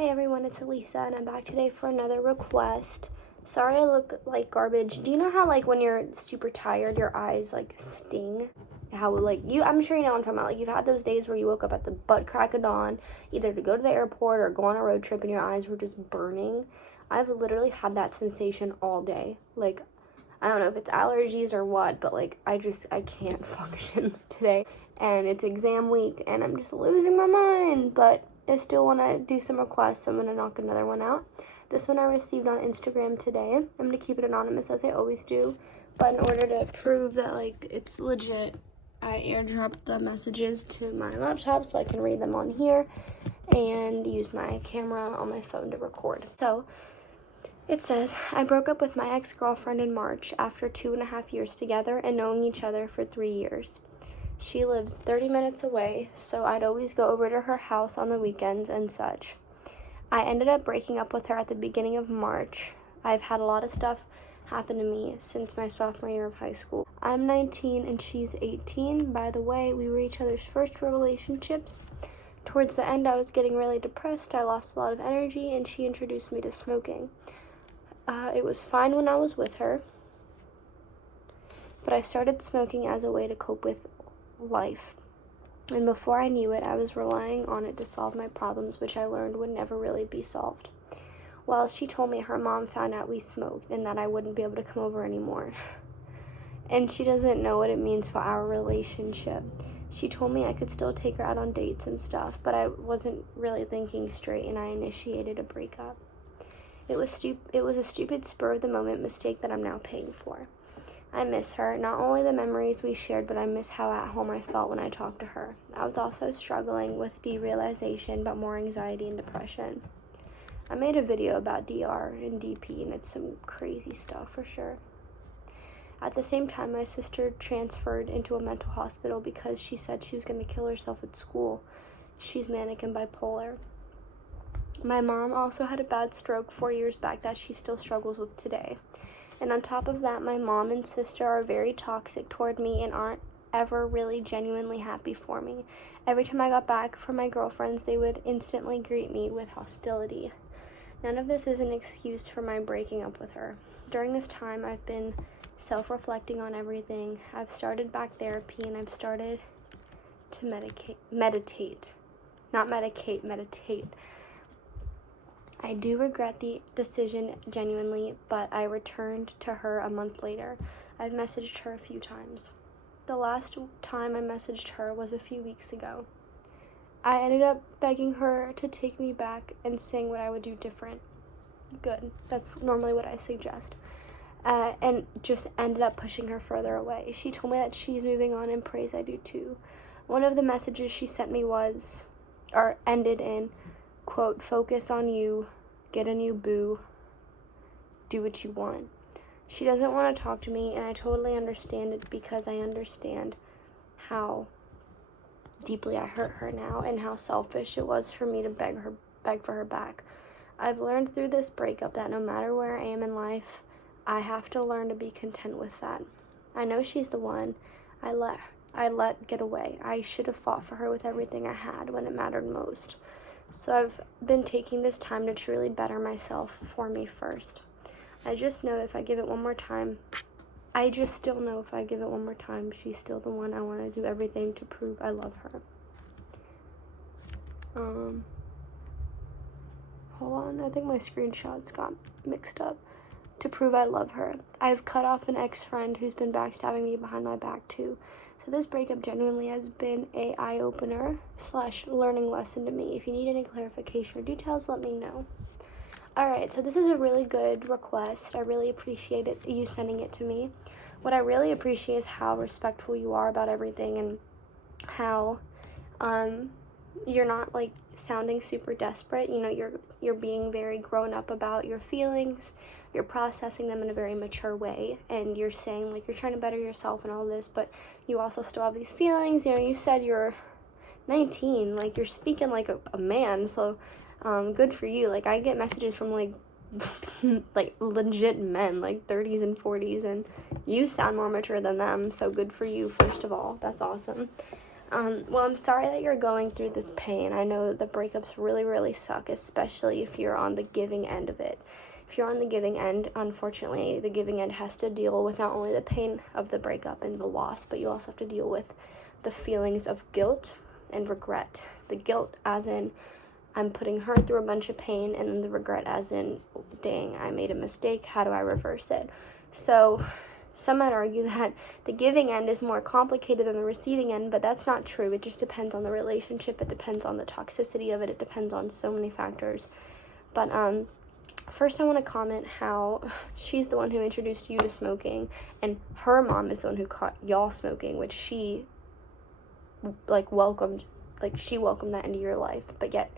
Hi everyone, it's Elisa and I'm back today for another request. Sorry I look like garbage. Do you know how like when you're super tired your eyes like sting? How like I'm sure you know what I'm talking about. Like you've had those days where you woke up at the butt crack of dawn, either to go to the airport or go on a road trip and your eyes were just burning. I've literally had that sensation all day. Like I don't know if it's allergies or what, but like I can't function today. And it's exam week and I'm just losing my mind, but I still want to do some requests, so I'm going to knock another one out. This one I received on Instagram today. I'm going to keep it anonymous as I always do, but in order to prove that like it's legit, I airdropped the messages to my laptop so I can read them on here and use my camera on my phone to record. So it says, I broke up with my ex-girlfriend in March after 2.5 years together and knowing each other for 3 years. She lives 30 minutes away, so I'd always go over to her house on the weekends and such. I ended up breaking up with her at the beginning of March. I've had a lot of stuff happen to me since my sophomore year of high school. I'm 19 and she's 18. By the way, we were each other's first relationships. Towards the end, I was getting really depressed. I lost a lot of energy and she introduced me to smoking. It was fine when I was with her, but I started smoking as a way to cope with life. And before I knew it, I was relying on it to solve my problems, which I learned would never really be solved. Well, she told me her mom found out we smoked and that I wouldn't be able to come over anymore. And she doesn't know what it means for our relationship. She told me I could still take her out on dates and stuff, but I wasn't really thinking straight and I initiated a breakup. It was a stupid spur of the moment mistake that I'm now paying for. I miss her, not only the memories we shared, but I miss how at home I felt when I talked to her. I was also struggling with derealization, but more anxiety and depression. I made a video about DR and DP, and it's some crazy stuff for sure. At the same time, my sister transferred into a mental hospital because she said she was going to kill herself at school. She's manic and bipolar. My mom also had a bad stroke 4 years back that she still struggles with today. And on top of that, my mom and sister are very toxic toward me and aren't ever really genuinely happy for me. Every time I got back from my girlfriends, they would instantly greet me with hostility. None of this is an excuse for my breaking up with her. During this time, I've been self-reflecting on everything. I've started back therapy and I've started to meditate. I do regret the decision genuinely, but I returned to her a month later. I've messaged her a few times. The last time I messaged her was a few weeks ago. I ended up begging her to take me back and saying what I would do different. Good. That's normally what I suggest. And just ended up pushing her further away. She told me that she's moving on and prays I do too. One of the messages she sent me ended in, quote, focus on you, get a new boo, do what you want. She doesn't want to talk to me, and I totally understand it because I understand how deeply I hurt her now and how selfish it was for me to beg for her back. I've learned through this breakup that no matter where I am in life, I have to learn to be content with that. I know she's the one I let get away. I should have fought for her with everything I had when it mattered most. So I've been taking this time to truly better myself for me first. I just know if I give it one more time, she's still the one. I want to do everything to prove I love her. Hold on, I think my screenshots got mixed up. To prove I love her. I've cut off an ex-friend who's been backstabbing me behind my back too. So this breakup genuinely has been a eye-opener / learning lesson to me. If you need any clarification or details, let me know. Alright, so this is a really good request. I really appreciate you sending it to me. What I really appreciate is how respectful you are about everything and how you're not like sounding super desperate. You know, you're being very grown up about your feelings. You're processing them in a very mature way, and you're saying like you're trying to better yourself and all this, but you also still have these feelings. You know, you said you're 19, like you're speaking like a man, so good for you. Like I get messages from like like legit men, like 30s and 40s, and you sound more mature than them, so good for you. First of all, that's awesome. Well, I'm sorry that you're going through this pain. I know the breakups really, really suck, especially if you're on the giving end of it. If you're on the giving end, unfortunately, the giving end has to deal with not only the pain of the breakup and the loss, but you also have to deal with the feelings of guilt and regret. The guilt as in, I'm putting her through a bunch of pain, and then the regret as in, dang, I made a mistake, how do I reverse it? So some might argue that the giving end is more complicated than the receiving end, but that's not true. It just depends on the relationship, it depends on the toxicity of it, it depends on so many factors. But first I want to comment how she's the one who introduced you to smoking, and her mom is the one who caught y'all smoking, which she welcomed that into your life, but yet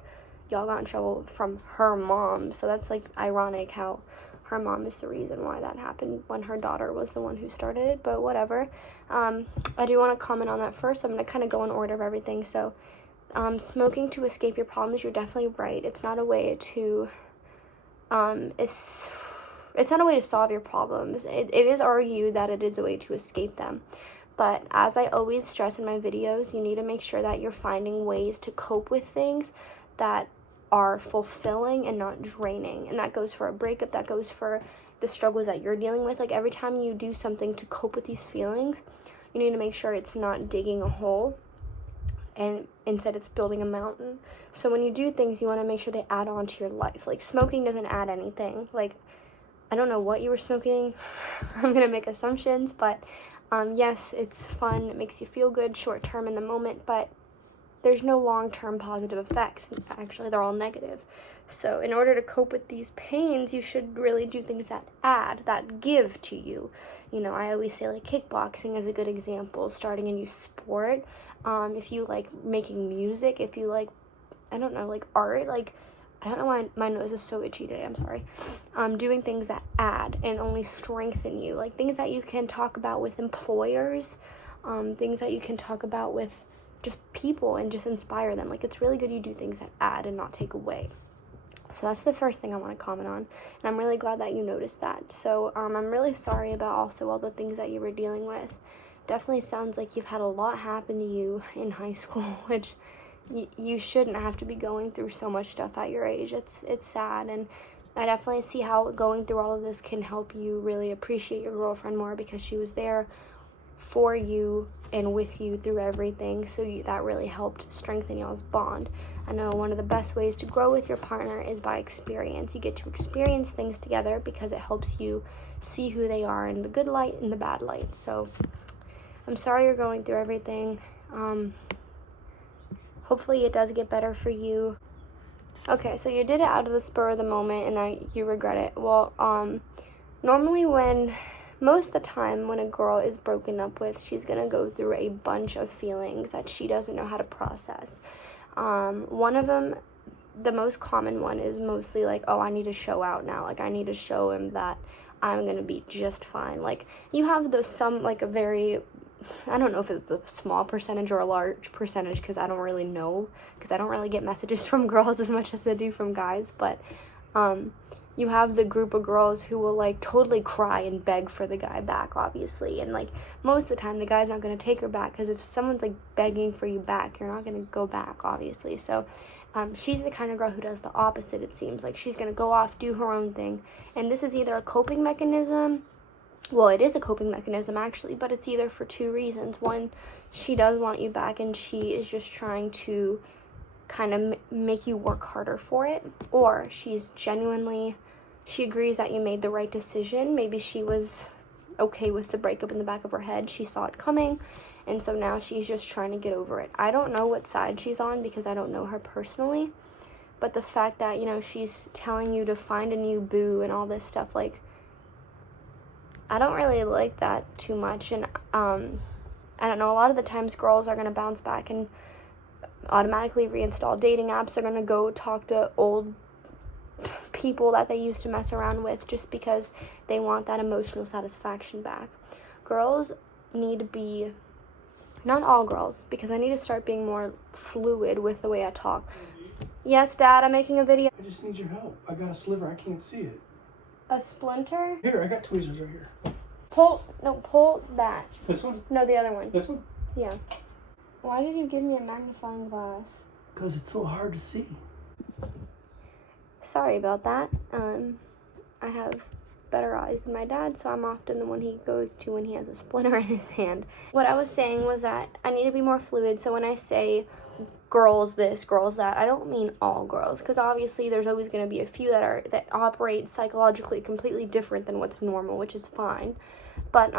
y'all got in trouble from her mom. So that's ironic how her mom is the reason why that happened when her daughter was the one who started it, but whatever. I do want to comment on that first. I'm going to kind of go in order of everything. So smoking to escape your problems, you're definitely right. It's not a way to it's not a way to solve your problems. It is argued that it is a way to escape them. But as I always stress in my videos, you need to make sure that you're finding ways to cope with things that are fulfilling and not draining. And that goes for a breakup, that goes for the struggles that you're dealing with. Every time you do something to cope with these feelings, you need to make sure it's not digging a hole, and instead it's building a mountain. So when you do things, you want to make sure they add on to your life. Smoking doesn't add anything. I don't know what you were smoking. I'm going to make assumptions, but yes, it's fun. It makes you feel good short term in the moment, but there's no long-term positive effects. Actually, they're all negative. So in order to cope with these pains, you should really do things that add, that give to you. I always say kickboxing is a good example, starting a new sport. If you like making music, if you like, I don't know, art, I don't know why my nose is so itchy today, I'm sorry. Doing things that add and only strengthen you, things that you can talk about with employers, things that you can talk about with just people and just inspire them. It's really good you do things that add and not take away. So that's the first thing I want to comment on, and I'm really glad that you noticed that. So I'm really sorry about also all the things that you were dealing with. Definitely sounds like you've had a lot happen to you in high school, which you shouldn't have to be going through so much stuff at your age. It's sad, and I definitely see how going through all of this can help you really appreciate your girlfriend more, because she was there for you and with you through everything. So that really helped strengthen y'all's bond. I know one of the best ways to grow with your partner is by experience. You get to experience things together because it helps you see who they are in the good light and the bad light. So I'm sorry you're going through everything. Hopefully it does get better for you. Okay, so you did it out of the spur of the moment and now you regret it. Well, normally most of the time when a girl is broken up with, she's going to go through a bunch of feelings that she doesn't know how to process. One of them, the most common one, is mostly oh, I need to show out now. I need to show him that I'm going to be just fine. You have a very, I don't know if it's a small percentage or a large percentage, because I don't really know, because I don't really get messages from girls as much as I do from guys, but you have the group of girls who will totally cry and beg for the guy back, obviously, and most of the time the guy's not going to take her back, because if someone's begging for you back, you're not going to go back, obviously. So she's the kind of girl who does the opposite, it seems. She's going to go off, do her own thing, and this is either a coping mechanism. Well, it is a coping mechanism, actually, but it's either for two reasons. One, she does want you back, and she is just trying to kind of make you work harder for it, or she agrees that you made the right decision. Maybe she was okay with the breakup in the back of her head. She saw it coming, and so now she's just trying to get over it. I don't know what side she's on because I don't know her personally, but the fact that, she's telling you to find a new boo and all this stuff, I don't really like that too much. And I don't know, a lot of the times girls are going to bounce back and automatically reinstall dating apps. They're going to go talk to old people that they used to mess around with just because they want that emotional satisfaction back. Girls need to be, not all girls, because I need to start being more fluid with the way I talk. Yes, Dad, I'm making a video. I just need your help. I got a sliver. I can't see it. A splinter? Here, I got tweezers right here. Pull that. This one? No, the other one. This one? Yeah. Why did you give me a magnifying glass? Because it's so hard to see. Sorry about that. I have better eyes than my dad, so I'm often the one he goes to when he has a splinter in his hand. What I was saying was that I need to be more fluid, so when I say girls this, girls that, I don't mean all girls, because obviously there's always going to be a few that operate psychologically completely different than what's normal, which is fine. But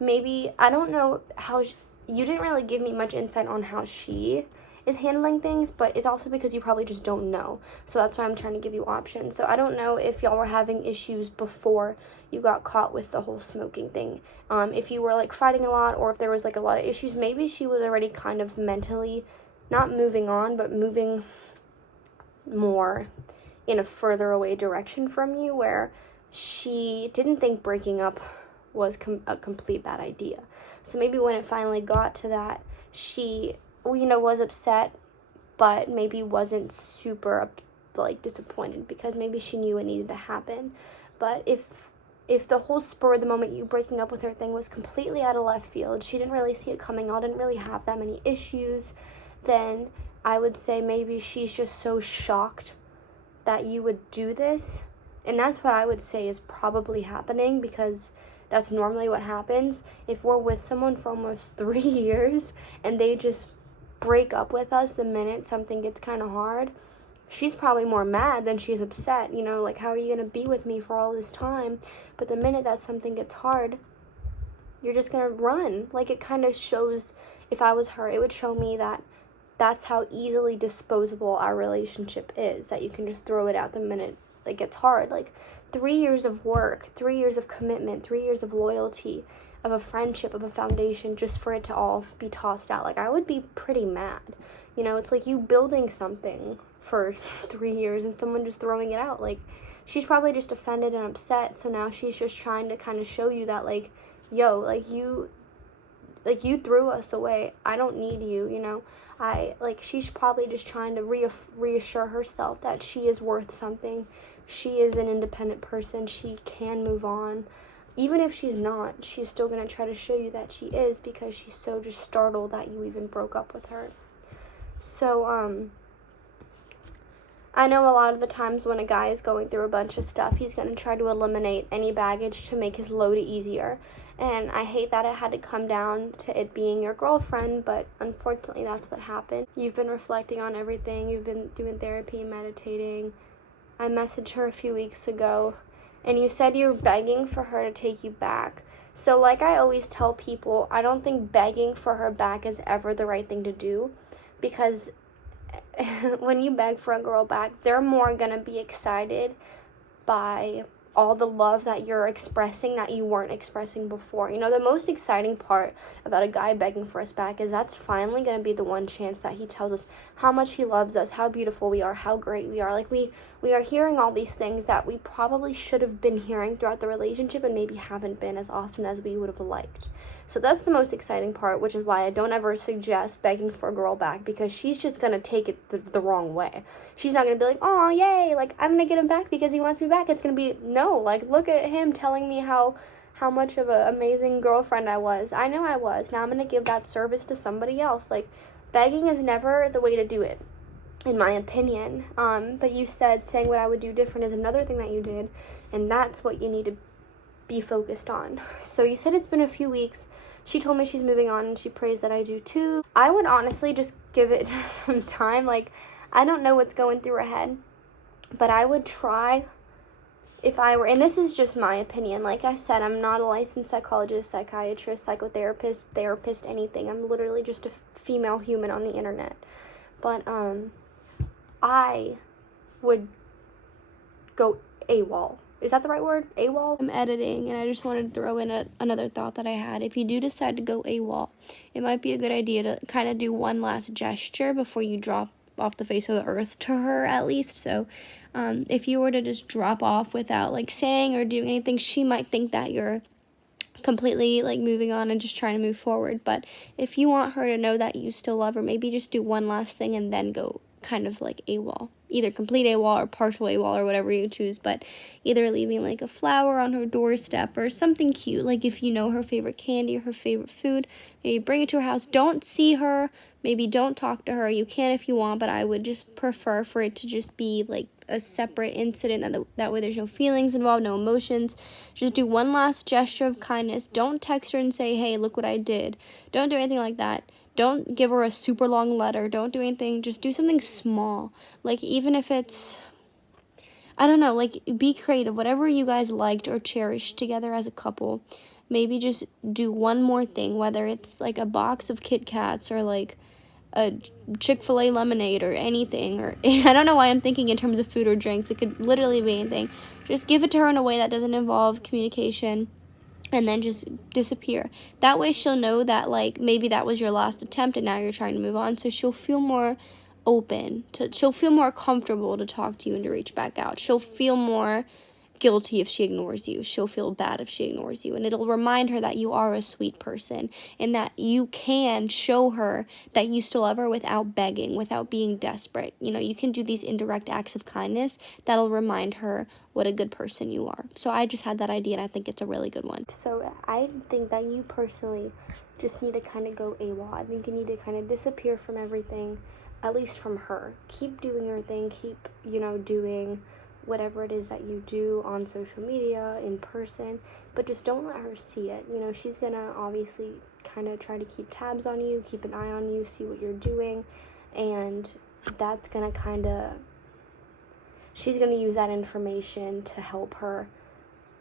maybe, I don't know how, you didn't really give me much insight on how she is handling things, but it's also because you probably just don't know. So that's why I'm trying to give you options. So I don't know if y'all were having issues before you got caught with the whole smoking thing. If you were like fighting a lot, or if there was like a lot of issues, maybe she was already kind of mentally not moving on, but moving more in a further away direction from you, where she didn't think breaking up was a complete bad idea. So maybe when it finally got to that, she, was upset, but maybe wasn't super like disappointed, because maybe she knew it needed to happen. But if the whole spur of the moment you breaking up with her thing was completely out of left field, she didn't really see it coming on, didn't really have that many issues, then I would say maybe she's just so shocked that you would do this. And that's what I would say is probably happening, because that's normally what happens. If we're with someone for almost 3 years and they just break up with us the minute something gets kind of hard, she's probably more mad than she's upset. Like, how are you going to be with me for all this time? But the minute that something gets hard, you're just going to run. Like, it kind of shows, if I was her, it would show me that that's how easily disposable our relationship is, that you can just throw it out the minute it gets hard. Like, 3 years of work, 3 years of commitment, 3 years of loyalty, of a friendship, of a foundation, just for it to all be tossed out. Like, I would be pretty mad. It's like you building something for 3 years and someone just throwing it out. Like, she's probably just offended and upset, so now she's just trying to kind of show you that, like, yo, you threw us away. I don't need you, she's probably just trying to reassure herself that she is worth something. She is an independent person. She can move on. Even if she's not, she's still going to try to show you that she is, because she's so just startled that you even broke up with her. So, I know a lot of the times when a guy is going through a bunch of stuff, he's going to try to eliminate any baggage to make his load easier. And I hate that it had to come down to it being your girlfriend, but unfortunately that's what happened. You've been reflecting on everything. You've been doing therapy, meditating. I messaged her a few weeks ago, and you said you're begging for her to take you back. So like I always tell people, I don't think begging for her back is ever the right thing to do, because when you beg for a girl back, they're more going to be excited by all the love that you're expressing that you weren't expressing before. The most exciting part about a guy begging for us back is that's finally going to be the one chance that he tells us how much he loves us, how beautiful we are, how great we are. Like, we are hearing all these things that we probably should have been hearing throughout the relationship and maybe haven't been as often as we would have liked. So that's the most exciting part, which is why I don't ever suggest begging for a girl back, because she's just going to take it the wrong way. She's not going to be like, oh, yay, like, I'm going to get him back because he wants me back. It's going to be, no, like, look at him telling me how much of an amazing girlfriend I was. I know I was. Now I'm going to give that service to somebody else. Like, begging is never the way to do it, in my opinion. But you said saying what I would do different is another thing that you did, and that's what you need to be focused on. So you said it's been a few weeks. She told me she's moving on, and she prays that I do too. I would honestly just give it some time. Like, I don't know what's going through her head, but I would try, if I were, and this is just my opinion, like I said, I'm not a licensed psychologist, psychiatrist, psychotherapist, therapist, anything. I'm literally just a female human on the internet. But I would go AWOL. Is that the right word? AWOL? I'm editing, and I just wanted to throw in another thought that I had. If you do decide to go AWOL, it might be a good idea to kind of do one last gesture before you drop off the face of the earth, to her at least. So if you were to just drop off without like saying or doing anything, she might think that you're completely like moving on and just trying to move forward. But if you want her to know that you still love her, maybe just do one last thing and then go kind of like AWOL, either complete AWOL or partial AWOL or whatever you choose, but either leaving like a flower on her doorstep or something cute, like if you know her favorite candy or her favorite food, maybe bring it to her house. Don't see her, maybe don't talk to her. You can if you want, but I would just prefer for it to just be like a separate incident, that way there's no feelings involved, no emotions. Just do one last gesture of kindness. Don't text her and say, hey, look what I did. Don't do anything like that. Don't give her a super long letter. Don't do anything. Just do something small. Like, even if it's, I don't know, like, be creative. Whatever you guys liked or cherished together as a couple, maybe just do one more thing, whether it's like a box of Kit Kats or like a Chick-fil-A lemonade or anything, or I don't know why I'm thinking in terms of food or drinks. It could literally be anything. Just give it to her in a way that doesn't involve communication, and then just disappear. That way she'll know that, like, maybe that was your last attempt and now you're trying to move on, so she'll feel more she'll feel more comfortable to talk to you and to reach back out. She'll feel more guilty if she ignores you. She'll feel bad if she ignores you, and it'll remind her that you are a sweet person and that you can show her that you still love her without begging, without being desperate. You can do these indirect acts of kindness that'll remind her what a good person you are. So I just had that idea, and I think it's a really good one. So I think that you personally just need to kind of go AWOL. I think you need to kind of disappear from everything, at least from her. Keep doing your thing, keep doing whatever it is that you do on social media, in person, but just don't let her see it. She's gonna obviously kind of try to keep tabs on you, keep an eye on you, see what you're doing, and that's gonna she's gonna use that information to help her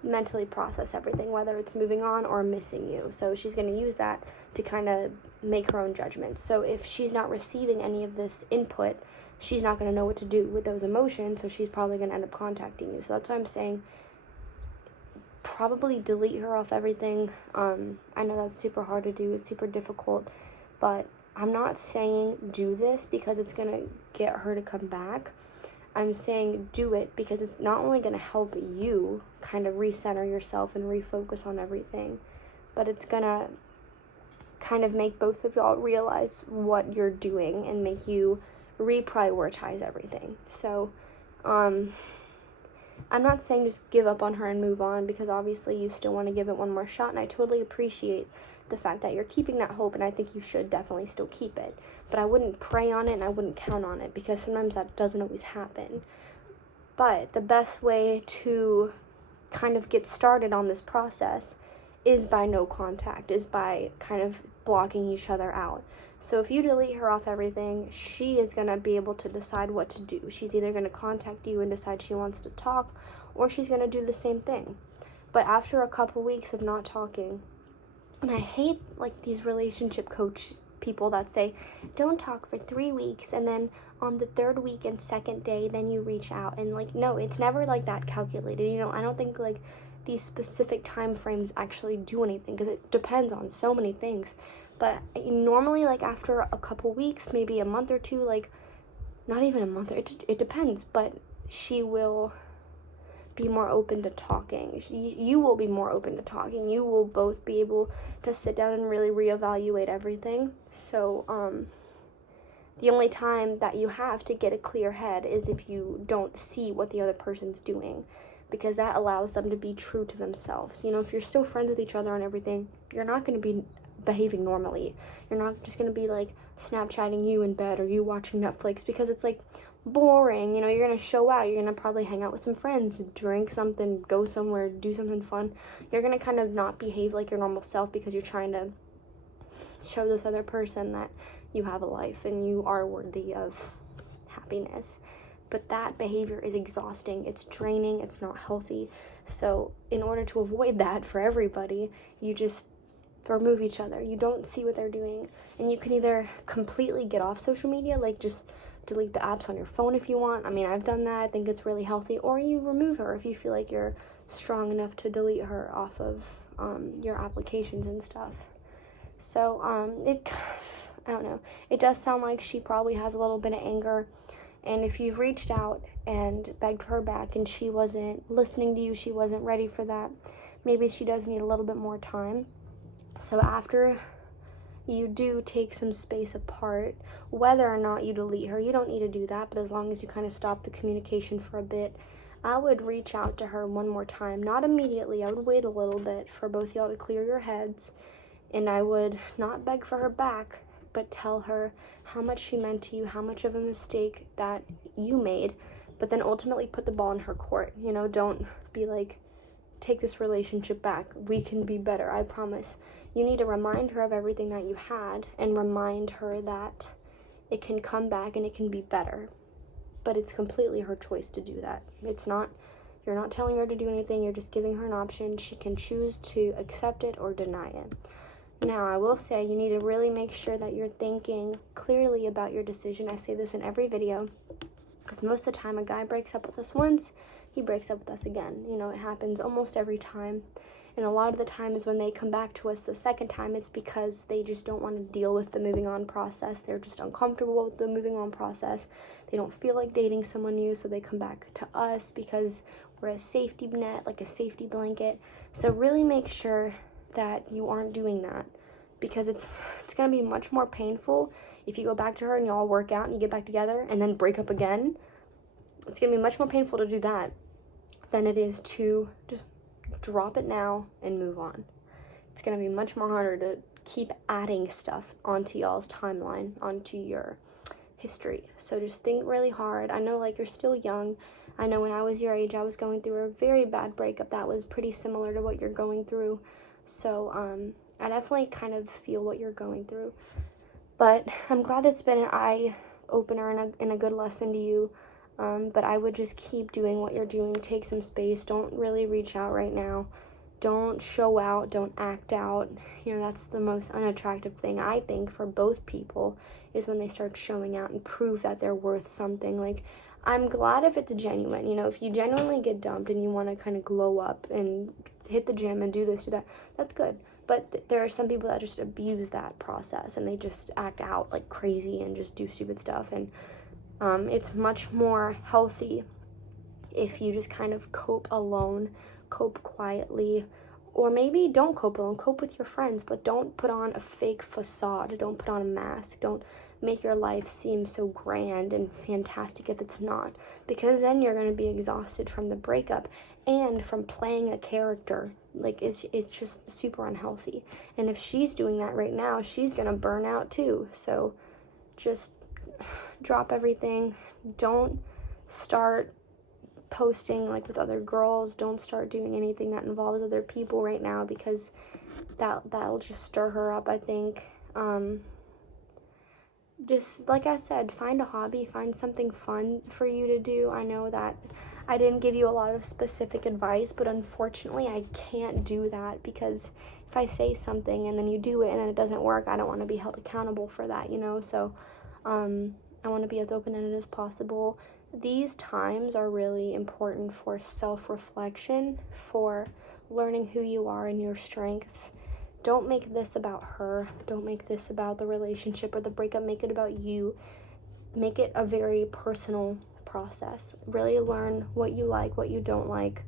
mentally process everything, whether it's moving on or missing you. So she's gonna use that to kind of make her own judgments. So if she's not receiving any of this input, she's not going to know what to do with those emotions, so she's probably going to end up contacting you. So that's why I'm saying probably delete her off everything. I know that's super hard to do, it's super difficult, but I'm not saying do this because it's going to get her to come back. I'm saying do it because it's not only going to help you kind of recenter yourself and refocus on everything, but it's going to kind of make both of y'all realize what you're doing and make you reprioritize everything. So I'm not saying just give up on her and move on, because obviously you still want to give it one more shot, and I totally appreciate the fact that you're keeping that hope, and I think you should definitely still keep it, but I wouldn't prey on it and I wouldn't count on it, because sometimes that doesn't always happen. But the best way to kind of get started on this process is by no contact, is by kind of blocking each other out. So if you delete her off everything, she is going to be able to decide what to do. She's either going to contact you and decide she wants to talk, or she's going to do the same thing. But after a couple weeks of not talking, and I hate like these relationship coach people that say, don't talk for 3 weeks, and then on the 3rd week and 2nd day, then you reach out. And like, no, it's never like that calculated. I don't think like these specific time frames actually do anything, because it depends on so many things. But normally, like, after a couple weeks, maybe a month or two, like, not even a month, it depends, but she will be more open to talking. You will be more open to talking. You will both be able to sit down and really reevaluate everything. So, the only time that you have to get a clear head is if you don't see what the other person's doing, because that allows them to be true to themselves. If you're still friends with each other and everything, you're not going to be behaving normally. You're not just going to be like Snapchatting you in bed or you watching Netflix, because it's like boring. You're going to show out. You're going to probably hang out with some friends, drink something, go somewhere, do something fun. You're going to kind of not behave like your normal self, because you're trying to show this other person that you have a life and you are worthy of happiness. But that behavior is exhausting. It's draining. It's not healthy. So in order to avoid that for everybody, you just remove each other. You don't see what they're doing, and you can either completely get off social media, like just delete the apps on your phone if you want. I mean, I've done that. I think it's really healthy. Or you remove her if you feel like you're strong enough to delete her off of your applications and stuff. So I don't know, it does sound like she probably has a little bit of anger, and if you've reached out and begged her back and she wasn't listening to you, she wasn't ready for that, maybe she does need a little bit more time. So after you do take some space apart, whether or not you delete her. You don't need to do that, but as long as you kind of stop the communication for a bit, I would reach out to her one more time. Not immediately. I would wait a little bit for both y'all to clear your heads, and I would not beg for her back, but tell her how much she meant to you, how much of a mistake that you made, but then ultimately put the ball in her court. You know, don't be like, take this relationship back. We can be better, I promise. You need to remind her of everything that you had and remind her that it can come back and it can be better. But it's completely her choice to do that. You're not telling her to do anything, you're just giving her an option. She can choose to accept it or deny it. Now, I will say you need to really make sure that you're thinking clearly about your decision. I say this in every video, because most of the time a guy breaks up with us once, he breaks up with us again. You know, it happens almost every time. And a lot of the times when they come back to us the second time, it's because they just don't want to deal with the moving on process. They're just uncomfortable with the moving on process. They don't feel like dating someone new, so they come back to us because we're a safety net, like a safety blanket. So really make sure that you aren't doing that, because it's going to be much more painful if you go back to her and you all work out and you get back together and then break up again. It's going to be much more painful to do that than it is to just drop it now and move on. It's going to be much more harder to keep adding stuff onto y'all's timeline, onto your history. So just think really hard. I know, like, you're still young. I know when I was your age, I was going through a very bad breakup that was pretty similar to what you're going through. So I definitely kind of feel what you're going through. But I'm glad it's been an eye-opener and a good lesson to you. But I would just keep doing what you're doing. Take some space. Don't really reach out right now. Don't show out. Don't act out. You know, that's the most unattractive thing, I think, for both people, is when they start showing out and prove that they're worth something. Like, I'm glad if it's genuine. You know, if you genuinely get dumped and you want to kind of glow up and hit the gym and do this, do that, that's good. But there are some people that just abuse that process and they just act out like crazy and just do stupid stuff. And it's much more healthy if you just kind of cope alone, cope quietly, or maybe don't cope alone, cope with your friends, but don't put on a fake facade, don't put on a mask, don't make your life seem so grand and fantastic if it's not, because then you're going to be exhausted from the breakup and from playing a character. Like, it's just super unhealthy. And if she's doing that right now, she's going to burn out too. So just drop everything. Don't start posting like with other girls. Don't start doing anything that involves other people right now, because that'll just stir her up, I think. Just like I said, find a hobby, find something fun for you to do. I know that I didn't give you a lot of specific advice, but unfortunately I can't do that, because if I say something and then you do it and then it doesn't work, I don't want to be held accountable for that, you know. So I want to be as open-ended as possible. These times are really important for self-reflection, for learning who you are and your strengths. Don't make this about her. Don't make this about the relationship or the breakup. Make it about you. Make it a very personal process. Really learn what you like, what you don't like.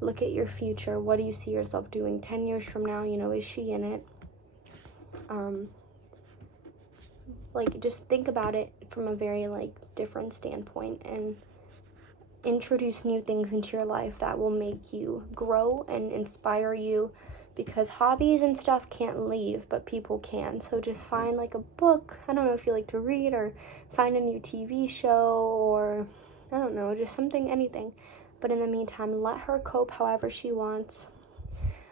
Look at your future. What do you see yourself doing 10 years from now? You know, is she in it? Like, just think about it from a very, like, different standpoint, and introduce new things into your life that will make you grow and inspire you, because hobbies and stuff can't leave, but people can. So just find, like, a book. I don't know if you like to read, or find a new TV show, or I don't know, just something, anything. But in the meantime, let her cope however she wants.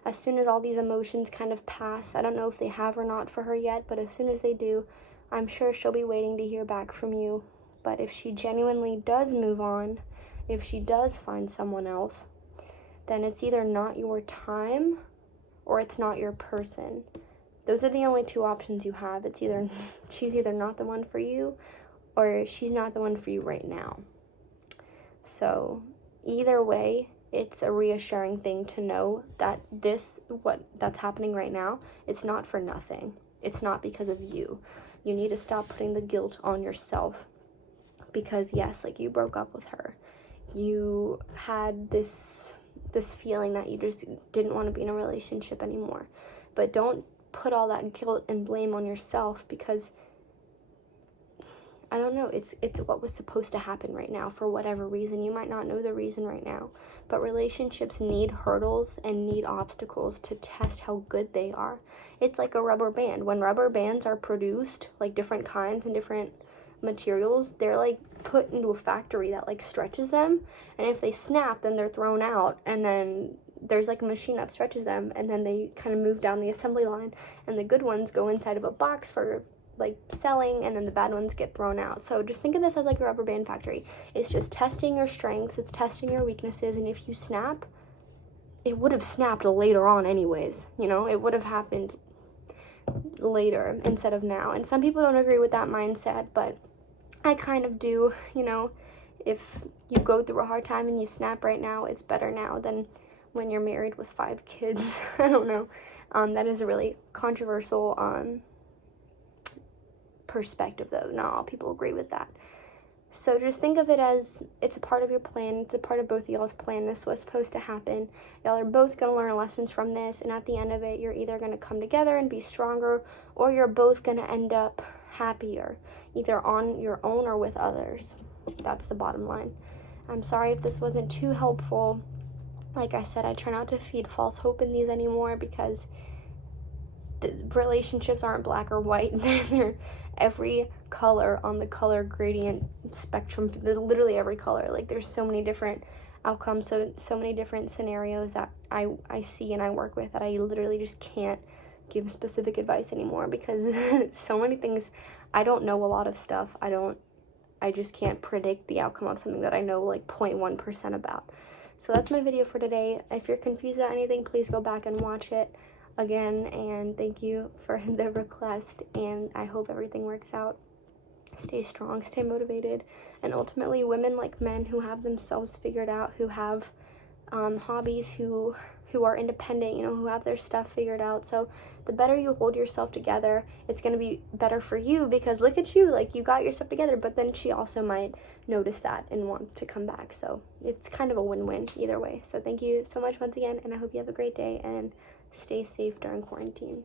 As soon as all these emotions kind of pass, I don't know if they have or not for her yet, but as soon as they do, I'm sure she'll be waiting to hear back from you. But if she genuinely does move on, if she does find someone else, then it's either not your time or it's not your person. Those are the only two options you have. It's either she's either not the one for you, or she's not the one for you right now. So either way, it's a reassuring thing to know that that's happening right now, it's not for nothing. It's not because of you. You need to stop putting the guilt on yourself, because yes, like, you broke up with her. You had this feeling that you just didn't want to be in a relationship anymore. But don't put all that guilt and blame on yourself, because I don't know, it's what was supposed to happen right now for whatever reason. You might not know the reason right now, but relationships need hurdles and need obstacles to test how good they are. It's like a rubber band. When rubber bands are produced, like different kinds and different materials, they're like put into a factory that like stretches them, and if they snap, then they're thrown out, and then there's like a machine that stretches them, and then they kind of move down the assembly line, and the good ones go inside of a box for like selling, and then the bad ones get thrown out. So just think of this as like a rubber band factory. It's just testing your strengths, it's testing your weaknesses, and if you snap, it would have snapped later on anyways, you know, it would have happened later instead of now. And some people don't agree with that mindset, but I kind of do. You know, if you go through a hard time and you snap right now, it's better now than when you're married with 5 kids. I don't know. That is a really controversial perspective, though. Not all people agree with that. So just think of it as it's a part of your plan. It's a part of both of y'all's plan. This was supposed to happen. Y'all are both going to learn lessons from this, and at the end of it, you're either going to come together and be stronger, or you're both going to end up happier, either on your own or with others. That's the bottom line. I'm sorry if this wasn't too helpful. Like I said, I try not to feed false hope in these anymore, because the relationships aren't black or white. They're every color on the color gradient spectrum. Literally every color. Like, there's so many different outcomes, so many different scenarios that I see and I work with, that I literally just can't give specific advice anymore, because so many things, I don't know a lot of stuff. I just can't predict the outcome of something that I know like 0.1% about. So that's my video for today. If you're confused about anything, please go back and watch it again, and thank you for the request, and I hope everything works out. Stay strong, stay motivated, and ultimately, women like men who have themselves figured out, who have hobbies, who are independent, you know, who have their stuff figured out. So the better you hold yourself together, it's going to be better for you, because look at you, like, you got your stuff together, but then she also might notice that and want to come back. So it's kind of a win-win either way. So thank you so much once again, and I hope you have a great day, and stay safe during quarantine.